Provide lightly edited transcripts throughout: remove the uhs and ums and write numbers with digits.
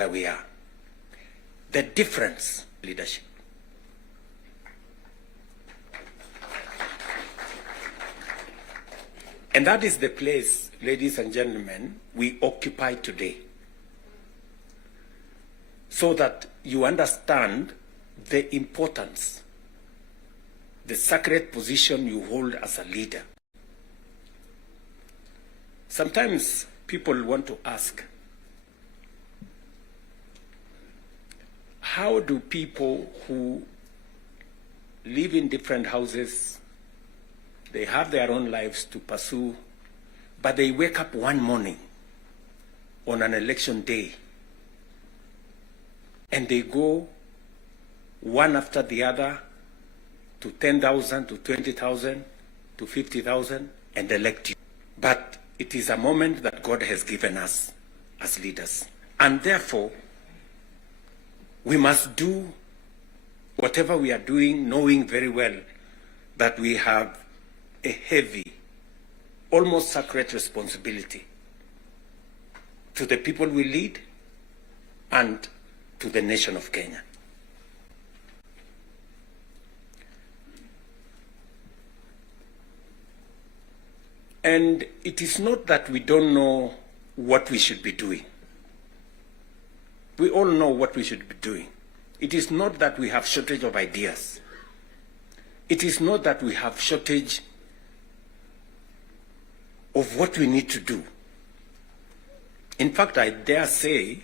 where we are. The difference, leadership. And that is the place, ladies and gentlemen, we occupy today. So that you understand the importance, the sacred position you hold as a leader. Sometimes people want to ask, how do people who live in different houses, they have their own lives to pursue, but they wake up one morning on an election day and they go one after the other to 10,000, to 20,000, to 50,000 and elect you? But it is a moment that God has given us as leaders. And therefore, we must do whatever we are doing, knowing very well that we have a heavy, almost sacred responsibility to the people we lead and to the nation of Kenya. And it is not that we don't know what we should be doing. We all know what we should be doing. It is not that we have shortage of ideas. It is not that we have shortage of what we need to do. In fact, I dare say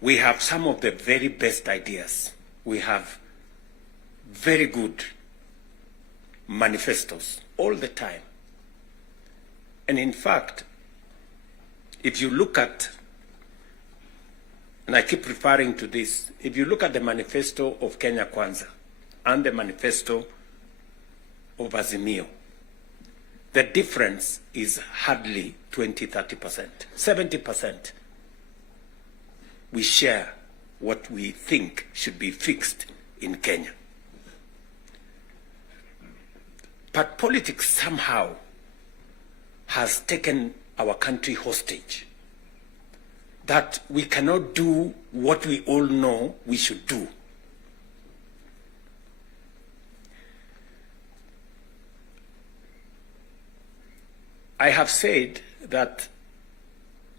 we have some of the very best ideas. We have very good manifestos all the time. And in fact, if you look at, and I keep referring to this, if you look at the manifesto of Kenya Kwanza and the manifesto of Azimio, the difference is hardly 20-30%, 70%. We share what we think should be fixed in Kenya. But politics somehow has taken our country hostage, that we cannot do what we all know we should do. I have said that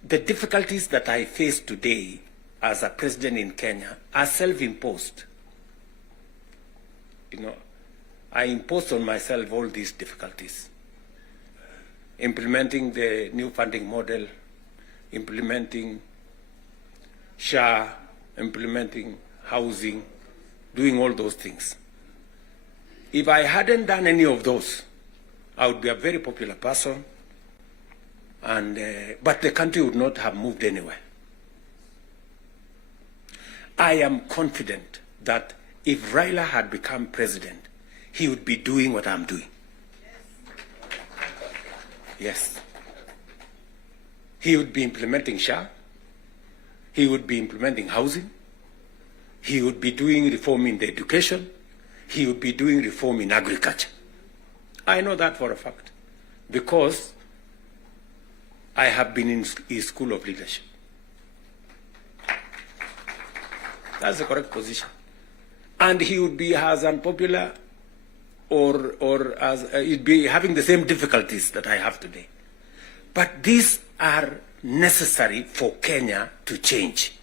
the difficulties that I face today as a president in Kenya are self-imposed. You know, I imposed on myself all these difficulties. Implementing the new funding model, implementing SHA, implementing housing, doing all those things. If I hadn't done any of those, I would be a very popular person, and but the country would not have moved anywhere. I am confident that if Raila had become president, he would be doing what I'm doing. Yes. He would be implementing SHA. He would be implementing housing. He would be doing reform in the education. He would be doing reform in agriculture. I know that for a fact because I have been in his school of leadership. That's the correct position. And he would be as unpopular or as he'd be having the same difficulties that I have today. But these are necessary for Kenya to change.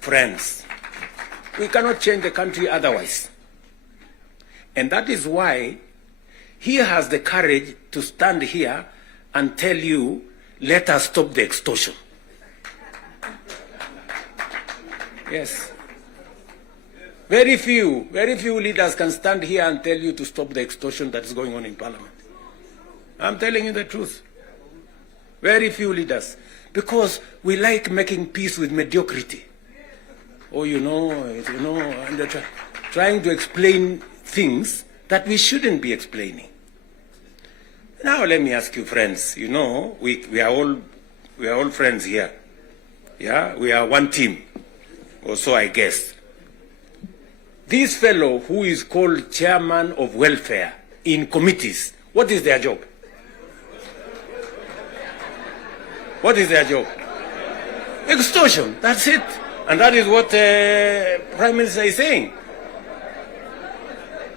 Friends, we cannot change the country otherwise. And that is why he has the courage to stand here and tell you, let us stop the extortion. Yes. Very few leaders can stand here and tell you to stop the extortion that is going on in Parliament. I'm telling you the truth. Very few leaders. Because we like making peace with mediocrity. Oh, and trying to explain things that we shouldn't be explaining. Now let me ask you, friends, we are all friends here. Yeah, we are one team, or so I guess. This fellow who is called chairman of welfare in committees, what is their job? What is their job? Extortion, that's it. And that is what Prime Minister is saying.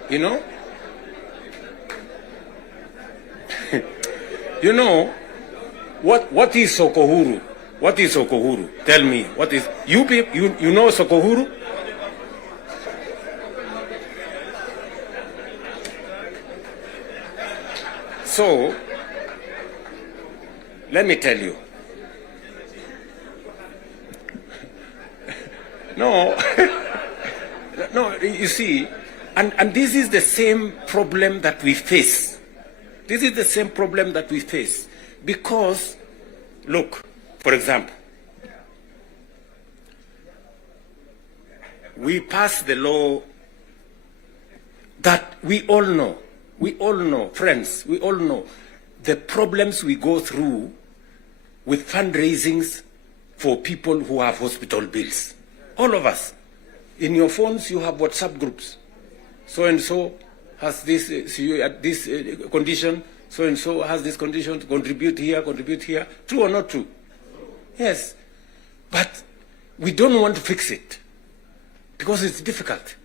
You know? You know, what is Sokohuru? What is Sokohuru? Tell me, what is, you know Sokohuru? So, let me tell you. No, no, you see, and this is the same problem that we face. This is the same problem that we face. Because, look, for example, we passed the law that we all know, friends, we all know the problems we go through with fundraisings for people who have hospital bills. All of us. In your phones, you have WhatsApp groups. So-and-so has this, this condition, so-and-so has this condition, to contribute here. True or not true? Yes. But we don't want to fix it because it's difficult.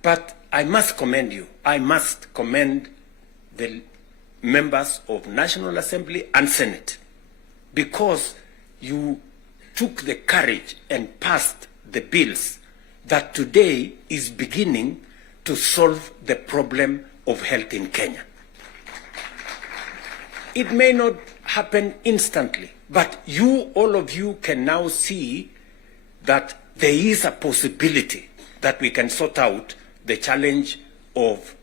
But I must commend you. I must commend the members of National Assembly and Senate because you took the courage and passed the bills that today is beginning to solve the problem of health in Kenya. It may not happen instantly, but all of you can now see that there is a possibility that we can sort out the challenge of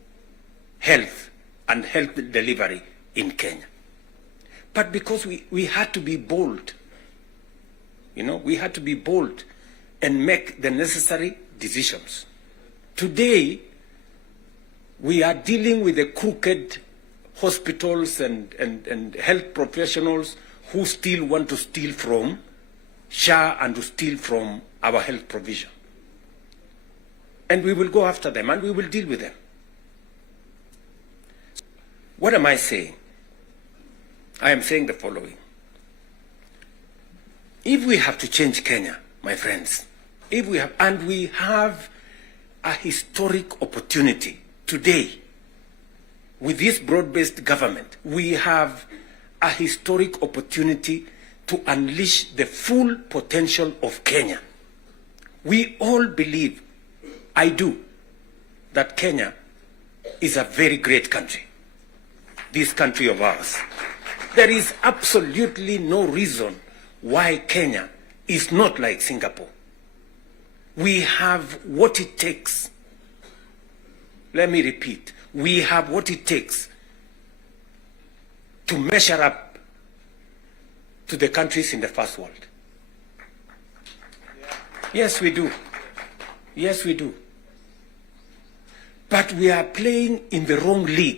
health and health delivery in Kenya. But because we had to be bold, you know, we had to be bold and make the necessary decisions. Today, we are dealing with the crooked hospitals and health professionals who still want to steal from SHA and to steal from our health provision. And we will go after them and we will deal with them. What am I saying? I am saying the following. If we have to change Kenya, my friends, we have a historic opportunity today with this broad-based government, we have a historic opportunity to unleash the full potential of Kenya. We all believe, I do, that Kenya is a very great country, this country of ours. There is absolutely no reason why Kenya is not like Singapore. We have what it takes. Let me repeat. We have what it takes to measure up to the countries in the first world. Yes, we do. Yes, we do. But we are playing in the wrong league.